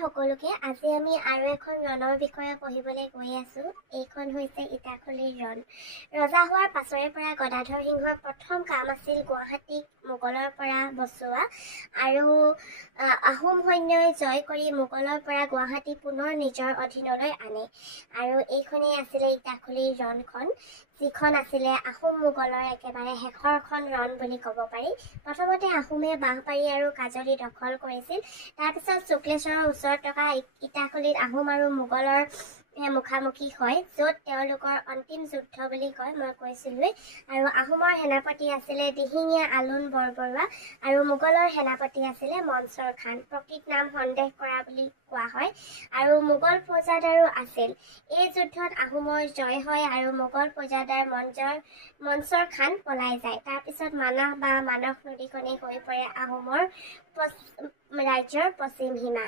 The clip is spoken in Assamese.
সকলোকে আজি আমি আৰু এখন ৰণৰ বিষয়ে পঢ়িবলৈ গৈ আছো। এইখন হৈছে ইটাখুলিৰ ৰণ। ৰজা হোৱাৰ পাছৰে পৰা গদাধৰ সিংহৰ প্ৰথম কাম আছিল গুৱাহাটীক মোগলৰ পৰা বচোৱা আৰু আহোম সৈন্যই জয় কৰি মোগলৰ পৰা গুৱাহাটী পুনৰ নিজৰ অধীনলৈ আনে। আৰু এইখনেই আছিলে ইটাখুলিৰ ৰণখন, যিখন আছিলে আহোম মোগলৰ একেবাৰে শেষৰখন ৰণ বুলি ক'ব পাৰি। প্ৰথমতে আহোমে বাঁহবাৰী আৰু কাজলী দখল কৰিছিল। তাৰপিছত শুক্লেশ্বৰৰ ওচৰত থকা ইটাখুলিত আহোম আৰু মোগলৰ মুখামুখি হয়, য'ত তেওঁলোকৰ অন্তিম যুদ্ধ বুলি কয়, মই কৈছিলোঁৱেই। আৰু আহোমৰ সেনাপতি আছিলে দিহিঙীয়া আলোন বৰবৰুৱা আৰু মোগলৰ সেনাপতি আছিলে মনচুৰ খান। প্ৰকৃত নাম সন্দেহ কৰা বুলি কোৱা হয়। আৰু মোগল ফৌজাদাৰো আছিল। এই যুদ্ধত আহোমৰ জয় হয় আৰু মোগল ফৌজাদাৰ মনচুৰ খান পলাই যায়। তাৰপিছত মানাহ বা মানস নদীখনেই হৈ পৰে আহোমৰ ৰাজ্যৰ পশ্চিম সীমা।